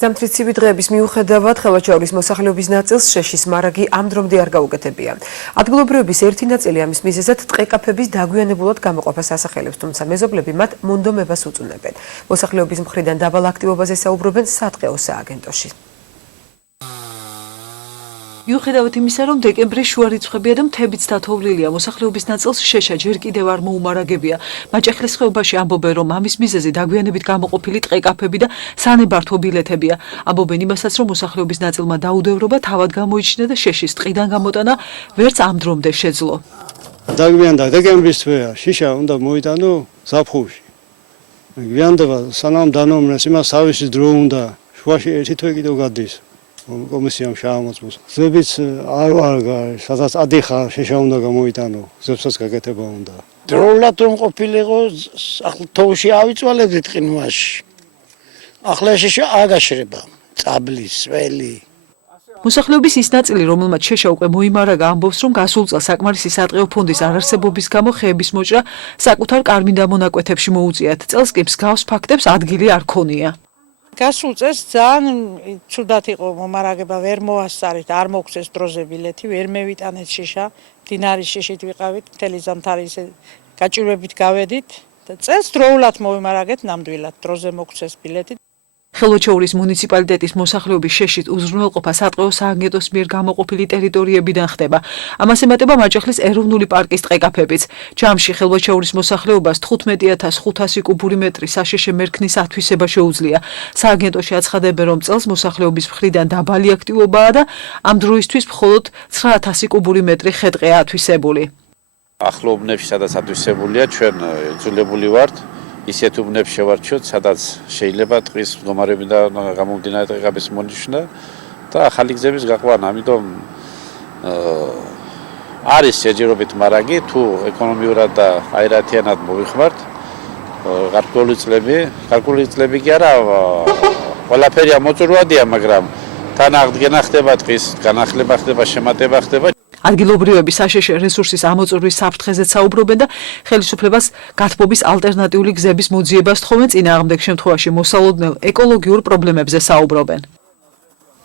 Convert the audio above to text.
ზამთრიცივი დღეების მიუხედავად ხელვაჩაურის მოსახლეობის ნაწილს შეშის მარაგი ამ დრომდე არ გაუკეთებია. ადგილობრივების ერთი ნაწილი ამის მიზეზად ტყე-კაფეების დაგვიანებულად გამოყოფას ასახელებს, თუმცა მეზობლები მათ მონდომებას უწუნებენ. მოსახლეობის მხრიდან დაბალ აქტივობაზე საუბრობენ სატყეო სააგენტოში. მიუხედავად იმისა, რომ დეკემბრის შუა რიცხვებია და მთებიც დათოვლილია, მოსახლეობის ნაწილს შეშა ჯერ კიდევ არ მოუმარაგებია. მაჭახლის ხეობაში ამბობენ, რომ ამის მიზეზი დაგვიანებით გამოყოფილი ტყე-კაფეები და სანებართვო ბილეთებია. ამბობენ იმასაც, რომ მოსახლეობის ნაწილმა დაუდევრობა თავად გამოიჩინა და შეშის ტყიდან გამოტანა ვერც ამ დრომდე შეძლო. დაგვიანდა დეკემბრის თვეა, შიშა უნდა მოიტანო ზაფხულში. გვიანდება სანამ დანომრეს, იმას თავისი დრო უნდა, შუაში ერთი თვე კიდევ გადის. კომისიამ შეამოწმოს. ზებიც არ ვარ, სადაც ადიხარ შეშა უნდა გამოიტანო, ზებსაც გაკეთება უნდა. დროულად რომ ყოფილიყო, ახლა თოვში ავიწვალებდით ყინვაში. ახლა შეშა აგაშრება, წაბლის, ველი. მოსახლეობის ის ნაწილი, რომელმაც შეშა უკვე მოიმარაგა, ამბობს, რომ გასულ წელს საკმარისი სატყეო ფონდის არარსებობის გამო ხეების მოჭრა საკუთარ კარ-მინდა მონაკვეთებში მოუწიათ. წელს კი მსგავს ფაქტებს ადგილი არ ქონია. გასულ წელს ძალიან ცუდად იყო მომარაგება, ვერ მოასწარით, არ მოგცეს დროზე ბილეთი, ვერ მევიტანეთ შეშა, მდინარის შეშით ვიყავით, მთელი ზამთარი ისე გაჭირვებით გავედით და წელს დროულად მოვიმარაგეთ ნამდვილად, დროზე მოგცეს ბილეთი. ხელვაჩაურის მუნიციპალიტეტის მოსახლეობის შეშით უზრუნველყოფა სატყეო სააგენტოს მიერ გამოყოფილი ტერიტორიებიდან ხდება. ამას ემატება მაჭახლის ეროვნული პარკის ტყე-კაფეებიც. ჯამში ხელვაჩაურის მოსახლეობას 15,500 კუბური მეტრი საშეშე მერქნის ათვისება შეუძლია. სააგენტოში აცხადებენ, რომ წელს მოსახლეობის მხრიდან დაბალი აქტივობაა და ამ დროისთვის მხოლოდ 9,000 კუბური მეტრი ხე-ტყეა ათვისებული. ახლობნებში, სადაც ათვისებულია, ჩვენ იძულებული ვართ ისეთ უბნებში შევარჩიოთ, სადაც შეიძლება ტყის მდგომარეობიდან გამომდინარე ტყე-კაფის მონიშნა და ახალი გზების გაყვანა. ამიტომ არის შეჯერობით მარაგი, თუ ეკონომიურად და აერათიანად მოვიხმართ, გარკვეული წლები კი არა, ყველაფერი ამოწურვადია, მაგრამ თან აღდგენა ხდება ტყის, განახლება ხდება, შემატება ხდება. ადგილობრივები საშეშე რესურსის ამოწურვის საფრთხეზე საუბრობენ და ხელისუფლებას გათბობის ალტერნატიული გზების მოძიებას თხოვენ, წინააღმდეგ შემთხვევაში მოსალოდნელ ეკოლოგიურ პრობლემებზე საუბრობენ.